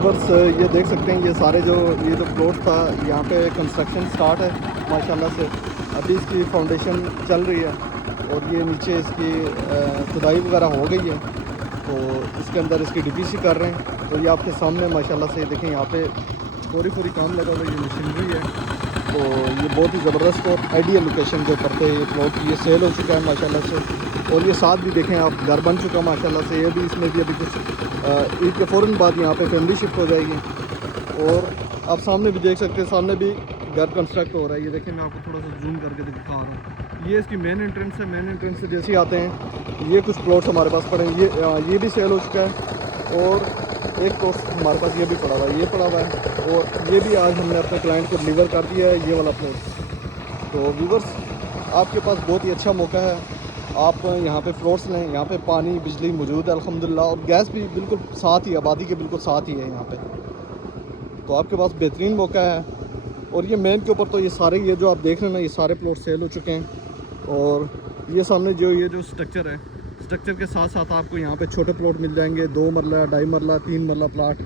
बस ये देख सकते हैं, ये सारे जो प्लॉट था, यहाँ पे कंस्ट्रक्शन स्टार्ट है माशाल्लाह से। अभी इसकी फाउंडेशन चल रही है और ये नीचे इसकी खुदाई वगैरह हो गई है, तो इसके अंदर इसकी डीपीसी कर रहे हैं। तो ये आपके सामने माशाल्लाह से देखें, यहाँ पे पूरी काम लगा हुआ है, ये मशीनरी है। तो ये बहुत ही ज़बरदस्त और आइडियल लोकेशन के ऊपर थे ये प्लॉट। ये सेल हो चुका है माशाल्लाह से, और ये साथ भी देखें आप, घर बन चुका माशाल्लाह से। ये भी, इसमें भी अभी कुछ ईद के फ़ौरन बाद यहाँ पे फैमिली शिफ्ट हो जाएगी। और आप सामने भी देख सकते हैं, सामने भी घर कंस्ट्रक्ट हो रहा है। ये देखें, मैं आपको थोड़ा सा जूम करके दिखा रहा हूँ। ये इसकी मेन एंट्रेंस है। मेन एंट्रेंस से जैसे ही आते हैं, ये कुछ प्लॉट्स हमारे पास पड़े हैं। ये भी सेल हो चुका है, और एक प्लॉट हमारे पास ये भी पड़ा हुआ है, ये पड़ा हुआ है, और ये भी आज हमने अपने क्लाइंट को डिलीवर कर दिया है, ये वाला प्लॉट। तो व्यूअर्स, आपके पास बहुत ही अच्छा मौका है, आप यहाँ पे फ्लोर्स लें। यहाँ पे पानी बिजली मौजूद है अल्हम्दुलिल्लाह, और गैस भी बिल्कुल साथ ही, आबादी के बिल्कुल साथ ही है यहाँ पे। तो आपके पास बेहतरीन मौका है। और ये मेन के ऊपर तो ये सारे, ये जो आप देख रहे हैं ना, ये सारे प्लॉट सेल हो चुके हैं। और ये सामने ये जो स्ट्रक्चर है, स्ट्रक्चर के साथ साथ आपको यहाँ पे छोटे प्लॉट मिल जाएंगे। 2 मरला, 2.5 मरला, 3 मरला प्लाट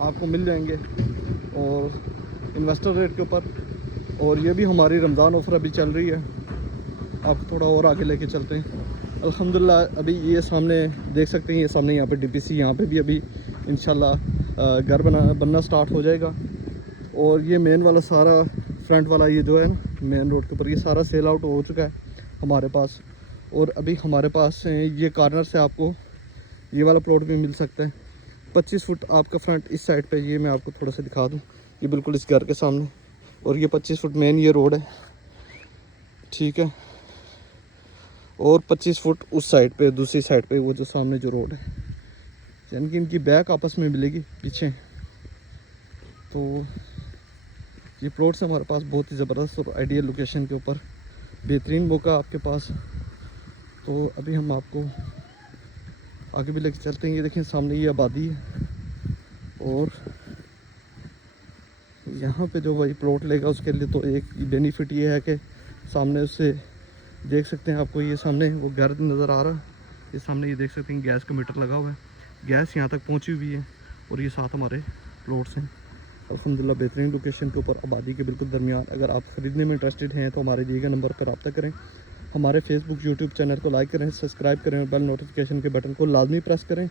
आपको मिल जाएंगे, और इन्वेस्टर रेट के ऊपर। और ये भी हमारी रमज़ान ऑफ़र अभी चल रही है, आपको थोड़ा और आगे लेके चलते हैं। अल्हम्दुलिल्लाह अभी ये सामने देख सकते हैं, ये सामने यहाँ पे डीपीसी, यहाँ पे भी अभी इंशाल्लाह घर बनना स्टार्ट हो जाएगा। और ये मेन वाला सारा फ्रंट वाला, ये जो है ना मेन रोड के ऊपर, ये सारा सेल आउट हो चुका है हमारे पास। और अभी हमारे पास ये कॉर्नर से आपको ये वाला प्लॉट भी मिल सकता है। 25 फुट आपका फ्रंट इस साइड पे, ये मैं आपको थोड़ा सा दिखा दूँ, ये बिल्कुल इस घर के सामने। और ये 25 फुट मेन ये रोड है, ठीक है। और 25 फुट उस साइड पे, दूसरी साइड पे वो जो सामने जो रोड है, यानी कि इनकी बैक आपस में मिलेगी पीछे। तो ये प्लॉट्स हमारे पास बहुत ही ज़बरदस्त और आइडियल लोकेशन के ऊपर, बेहतरीन मौका आपके पास। तो अभी हम आपको आगे भी लेके चलते हैं। ये देखें, सामने ये आबादी है, और यहाँ पे जो वही प्लॉट लेगा उसके लिए तो एक बेनिफिट ये है कि सामने उससे देख सकते हैं, आपको ये सामने वो घर नज़र आ रहा है। ये सामने ये देख सकते हैं, गैस का मीटर लगा हुआ है, गैस यहाँ तक पहुँची हुई है। और ये साथ हमारे प्लॉट्स हैं अल्हम्दुलिल्लाह, बेहतरीन लोकेशन के ऊपर, आबादी के बिल्कुल दरमियान। अगर आप ख़रीदने में इंटरेस्टेड हैं तो हमारे दिए गए नंबर पर रब्ता करें। हमारे फेसबुक यूट्यूब चैनल को लाइक करें, सब्सक्राइब करें, और बेल नोटिफिकेशन के बटन को लाजमी प्रेस करें,